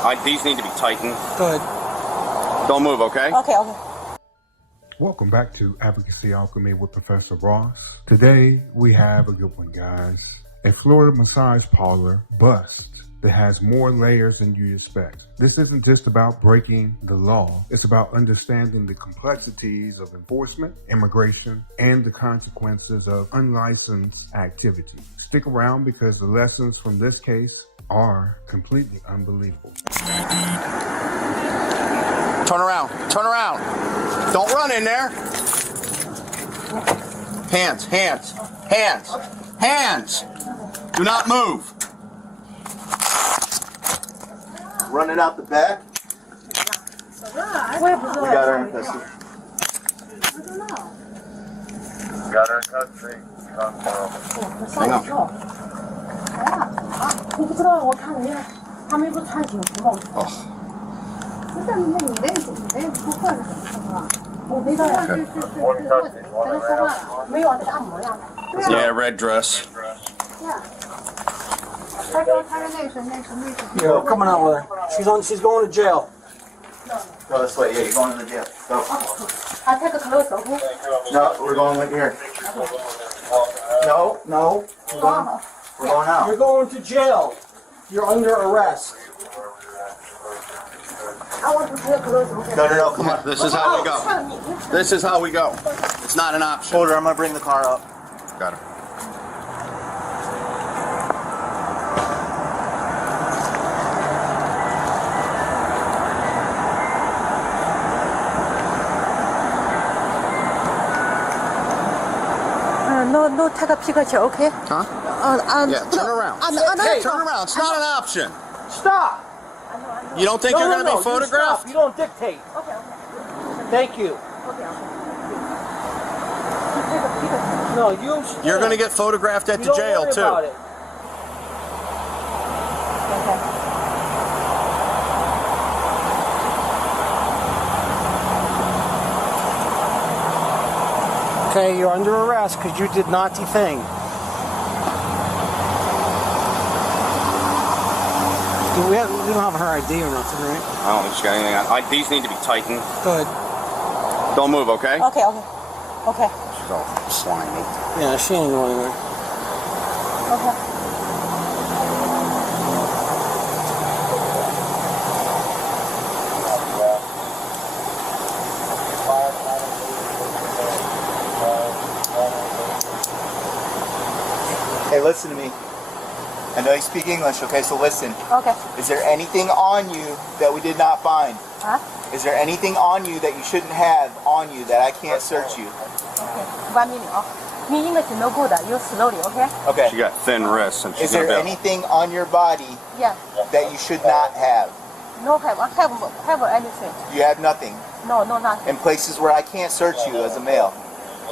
on. These need to be tightened. Good. Don't move, okay? Okay. Welcome back to Advocacy Alchemy with Professor Ross. Today, we have a good one, guys. A Florida massage parlor bust that has more layers than you expect. This isn't just about breaking the law. It's about understanding the complexities of enforcement, immigration, and the consequences of unlicensed activity. Stick around because the lessons from this case are completely unbelievable. Turn around. Turn around. Don't run in there. Hands, hands, hands, hands. Do not move. Running out the back. We got her in custody. Got her in custody. Hang on. 我不知道，我看人家他们不穿警服吗？哦。那你那不换是什么？我没到呀，是跟他说话了，没有那个按摩呀。Yeah, red dress. Yeah. 他说他是那是。Yo, coming out with her. She's going to jail. Go this way. Yeah, you're going to the jail. Go. I take a close look. No, we're going like here. No. We're going out. You're going to jail. You're under arrest. I want to take a close look. No, come on. This is how we go. This is how we go. It's not an option. Hold her, I'm going to bring the car up. Got her. No, take a picture, okay? Huh? Yeah, turn around. Hey, turn around. It's not an option. Stop. You don't think you're going to be photographed? You don't dictate. Okay. Thank you. Okay. No, You're going to get photographed at the jail, too. About it. Okay, you're under arrest because you did naughty thing. We don't have her ID or nothing, right? I don't think she got anything on. These need to be tightened. Good. Don't move, okay? Okay. She's all slimy. Yeah, she ain't going anywhere. Okay. Hey, listen to me. I know you speak English, okay, so listen. Okay. Is there anything on you that we did not find? Huh? Is there anything on you that you shouldn't have on you that I can't search you? Okay. 1 minute. Me English no good. You slowly, okay? Okay. She got thin wrists, and she's Is there going to be anything on your body Yeah. that you should not have? No have. I have anything. You have nothing. No, nothing. In places where I can't search you as a male.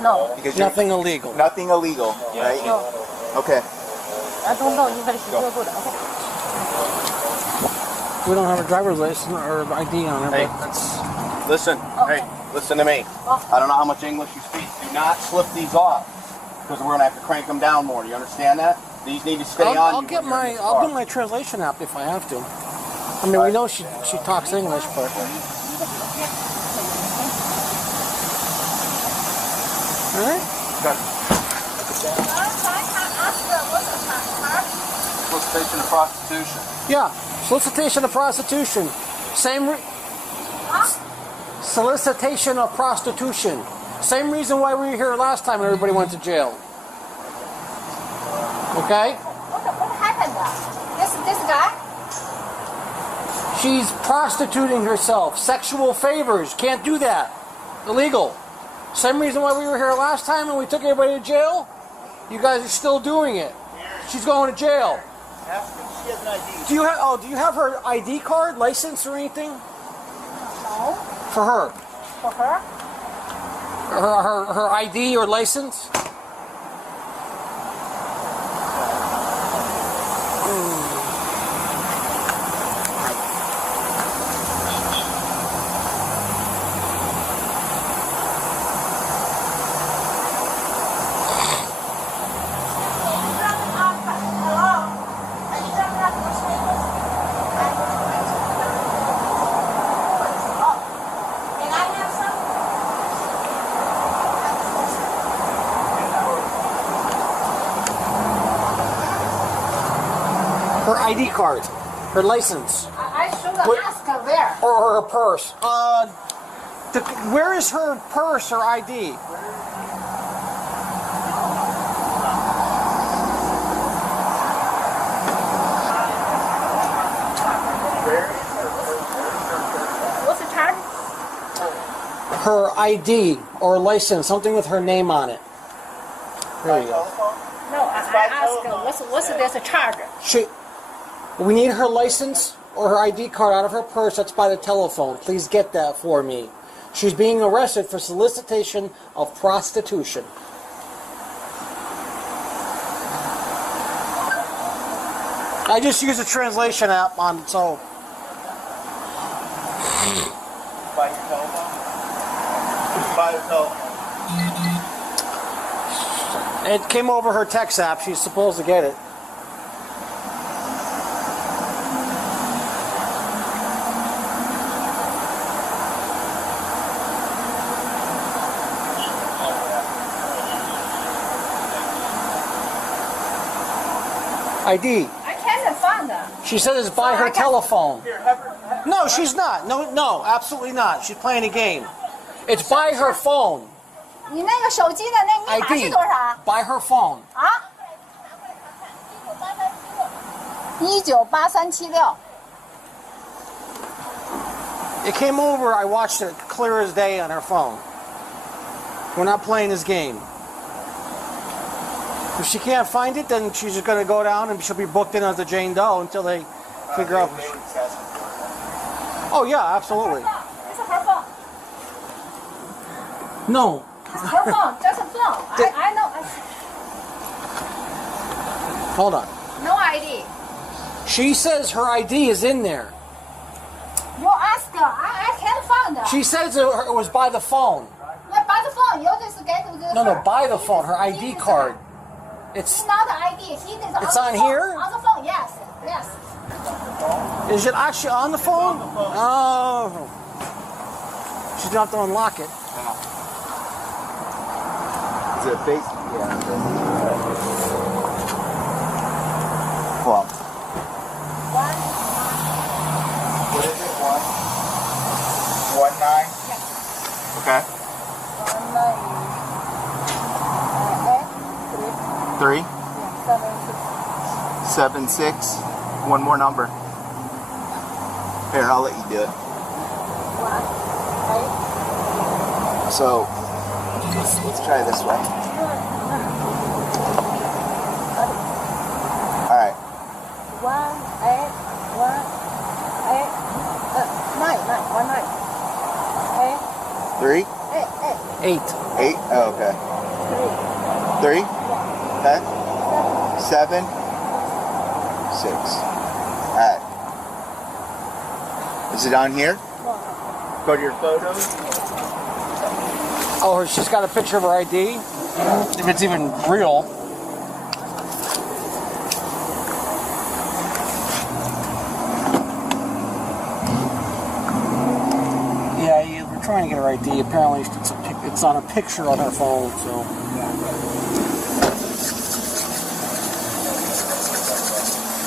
No. Because you're Nothing illegal. nothing illegal, right? No. Okay. I don't know English no good. Okay. We don't have a driver's license or ID on her. Hey, but that's... Listen. Hey, listen to me. I don't know how much English you speak. Do not slip these off, because we're going to have to crank them down more. Do you understand that? These need to stay on. I'll get my translation app if I have to. I mean, we know she talks English, but... All right. Solicitation of prostitution. Yeah, solicitation of prostitution. Solicitation of prostitution. Same reason why we were here last time and everybody went to jail. Okay? What happened? This guy? She's prostituting herself. Sexual favors. Can't do that. Illegal. Same reason why we were here last time and we took everybody to jail. You guys are still doing it. She's going to jail. She has an ID. Do you have her ID card, license, or anything? No. For her? For her? Her ID or license? ID card, her license, I should ask her where. or her purse. Where is her purse or ID? What's the charge? Her ID or license, something with her name on it. There you go. No, I asked her what's the charge? We need her license or her ID card out of her purse that's by the telephone. Please get that for me. She's being arrested for solicitation of prostitution. I just use a translation app on so. By your telephone? By your telephone. It came over her text app. She's supposed to get it. ID. I can't find her. She said it's by her telephone. Here, have her. No, she's not. No, absolutely not. She's playing a game. It's by her phone. 你那个手机的那密码是 ID. 多少？ By her phone. 啊？19836。 It came over. I watched it clear as day on her phone. We're not playing this game. If she can't find it, then she's just going to go down and she'll be booked in as a Jane Doe until they figure out. Oh, yeah, absolutely. It's her phone. No. It's her phone. Just a phone. I know. Hold on. No ID. She says her ID is in there. You ask her. I can't find her. She says it was by the phone. Yeah, by the phone. You just get to this. No, by the phone. Her ID card. It's not the ID. It's on here? On the phone, yes. Yes. Is it actually on the phone? Oh. She's going to have to unlock it. Is it fake? Yeah. Well. What is it? 19? Yes. Okay. 3? 76. One more number. Here, I'll let you do it. So, let's try this way. All right. 3? 8. 8? Oh, okay. 3? Okay. 7? 6. Alright. Is it on here? Go to your photos. Oh, she's got a picture of her ID? If it's even real. Yeah, we're trying to get her ID. Apparently it's on a picture on her phone, so...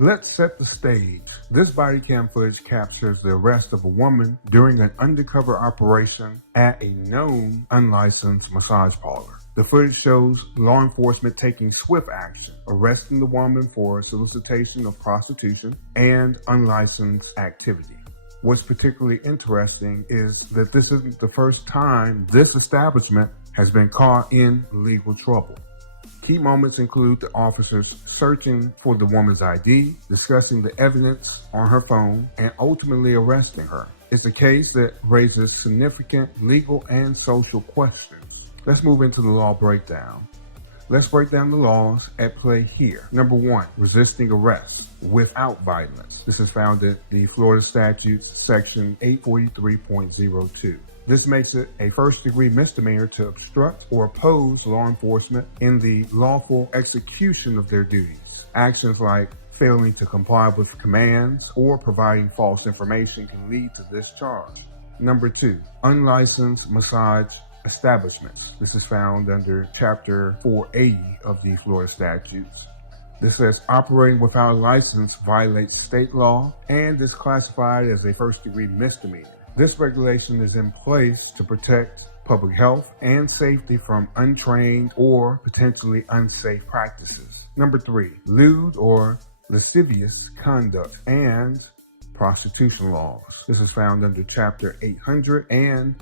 Let's set the stage. This body cam footage captures the arrest of a woman during an undercover operation at a known unlicensed massage parlor. The footage shows law enforcement taking swift action, arresting the woman for solicitation of prostitution and unlicensed activity. What's particularly interesting is that this isn't the first time this establishment has been caught in legal trouble. Key moments include the officers searching for the woman's ID, discussing the evidence on her phone, and ultimately arresting her. It's a case that raises significant legal and social questions. Let's move into the law breakdown. Let's break down the laws at play here. Number 1, resisting arrest without violence. This is found in the Florida Statutes, section 843.02. This makes it a first-degree misdemeanor to obstruct or oppose law enforcement in the lawful execution of their duties. Actions like failing to comply with commands or providing false information can lead to this charge. Number 2, unlicensed massage establishments. This is found under Chapter 480 of the Florida Statutes. This says operating without a license violates state law and is classified as a first-degree misdemeanor. This regulation is in place to protect public health and safety from untrained or potentially unsafe practices. Number 3, lewd or lascivious conduct and prostitution laws. This is found under Chapter 800 and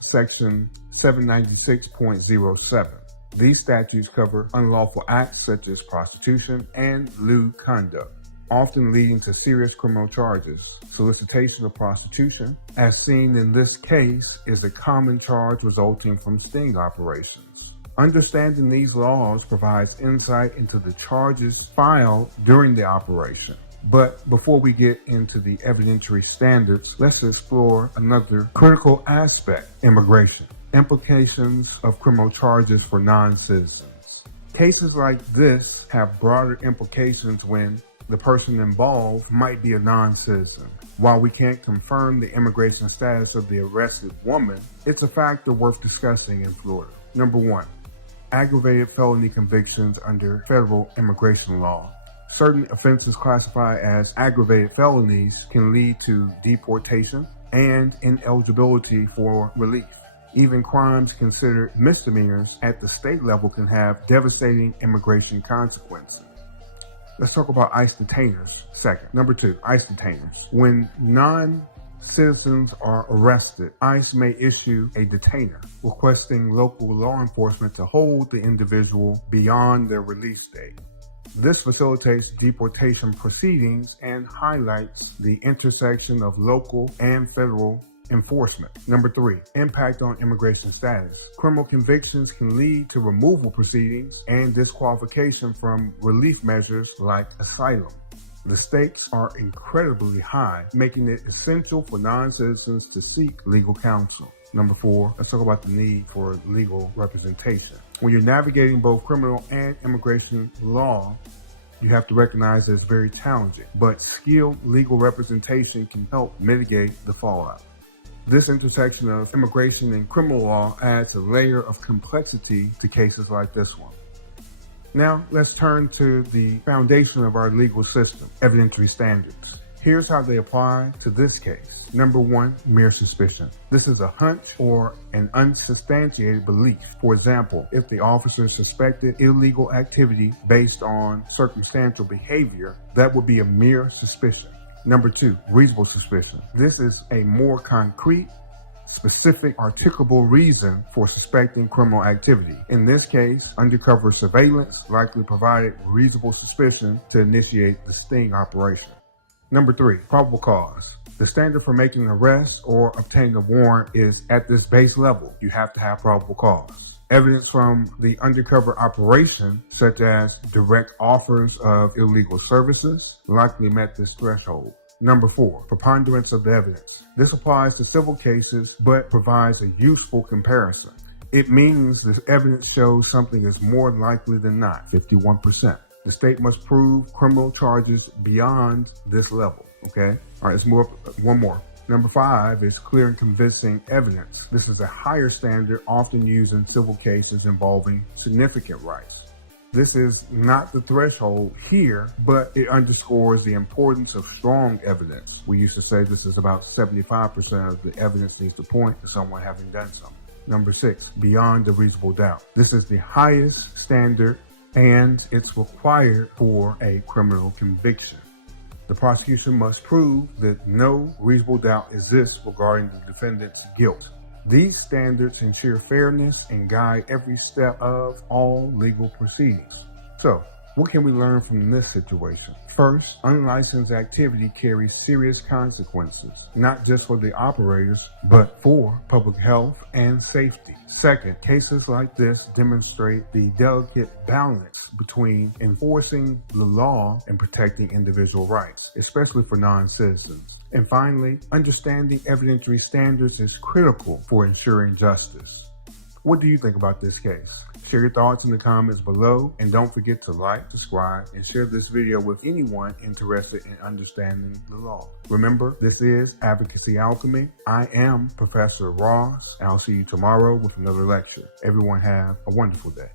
Section 796.07. These statutes cover unlawful acts such as prostitution and lewd conduct, often leading to serious criminal charges. Solicitation of prostitution, as seen in this case, is a common charge resulting from sting operations. Understanding these laws provides insight into the charges filed during the operation. But before we get into the evidentiary standards, let's explore another critical aspect: immigration. Implications of criminal charges for non-citizens. Cases like this have broader implications when the person involved might be a non-citizen. While we can't confirm the immigration status of the arrested woman, it's a factor worth discussing in Florida. Number 1, aggravated felony convictions under federal immigration law. Certain offenses classified as aggravated felonies can lead to deportation and ineligibility for relief. Even crimes considered misdemeanors at the state level can have devastating immigration consequences. Let's talk about ICE detainers second. Number 2, ICE detainers. When non-citizens are arrested, ICE may issue a detainer, requesting local law enforcement to hold the individual beyond their release date. This facilitates deportation proceedings and highlights the intersection of local and federal enforcement. Number 3, impact on immigration status. Criminal convictions can lead to removal proceedings and disqualification from relief measures like asylum. The stakes are incredibly high, making it essential for non-citizens to seek legal counsel. Number 4, let's talk about the need for legal representation. When you're navigating both criminal and immigration law, you have to recognize that it's very challenging, but skilled legal representation can help mitigate the fallout. This intersection of immigration and criminal law adds a layer of complexity to cases like this one. Now, let's turn to the foundation of our legal system, evidentiary standards. Here's how they apply to this case. Number 1, mere suspicion. This is a hunch or an unsubstantiated belief. For example, if the officer suspected illegal activity based on circumstantial behavior, that would be a mere suspicion. Number 2, reasonable suspicion. This is a more concrete, specific, articulable reason for suspecting criminal activity. In this case, undercover surveillance likely provided reasonable suspicion to initiate the sting operation. Number 3, probable cause. The standard for making an arrest or obtaining a warrant is at this base level. You have to have probable cause. Evidence from the undercover operation, such as direct offers of illegal services, likely met this threshold. Number 4, preponderance of the evidence. This applies to civil cases, but provides a useful comparison. It means the evidence shows something is more likely than not, 51%. The state must prove criminal charges beyond this level, okay? All right, let's move up one more. Number 5 is clear and convincing evidence. This is a higher standard often used in civil cases involving significant rights. This is not the threshold here, but it underscores the importance of strong evidence. We used to say this is about 75% of the evidence needs to point to someone having done something. Number 6, beyond a reasonable doubt. This is the highest standard and it's required for a criminal conviction. The prosecution must prove that no reasonable doubt exists regarding the defendant's guilt. These standards ensure fairness and guide every step of all legal proceedings. So, what can we learn from this situation? First, unlicensed activity carries serious consequences, not just for the operators, but for public health and safety. Second, cases like this demonstrate the delicate balance between enforcing the law and protecting individual rights, especially for non-citizens. And finally, understanding evidentiary standards is critical for ensuring justice. What do you think about this case? Share your thoughts in the comments below, and don't forget to like, subscribe, and share this video with anyone interested in understanding the law. Remember, this is Advocacy Alchemy. I am Professor Ross, and I'll see you tomorrow with another lecture. Everyone have a wonderful day.